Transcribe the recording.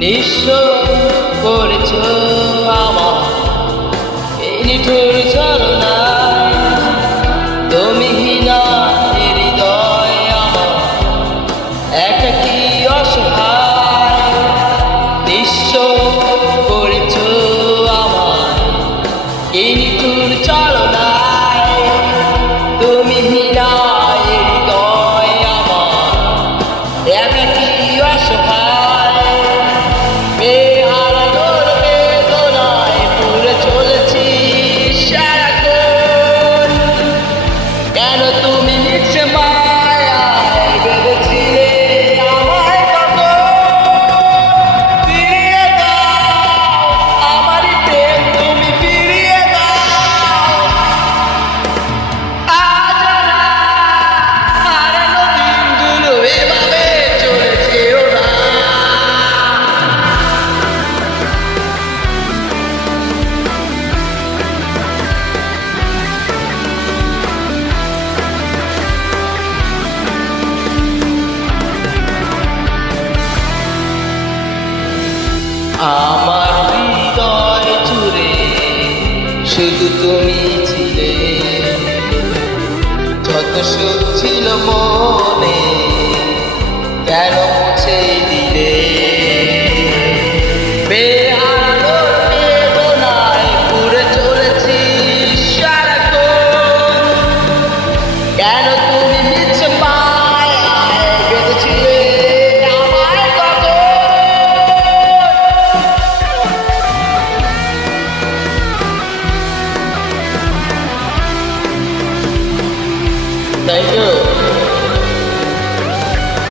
নিঃস্ব করেছ আমার এই নিঠুর ছলনায়। তুমি হীনা হৃদয় আমার একাকী অসহায়। নিঃস্ব করেছ আমার এই নিঠুর ছলনায়। তুমি হীনা হৃদয় আমার একাকী অসহায়। বেহারানোর বেদনায় পুড়ে চলেছি সারাক্ষণ। কেন তুমি মিছে মায়ায় বেঁধেছিলে আমায় কখন? ফিরিয়ে দাও আমারই প্রেম, তুমি ফিরিয়ে দাও। আজ না হারানো দিনগুলো এভাবে চলে যেও না। আমার হৃদয় জুড়ে শুধু তুমি ছিলে। যত সুখ ছিল মনে, কেন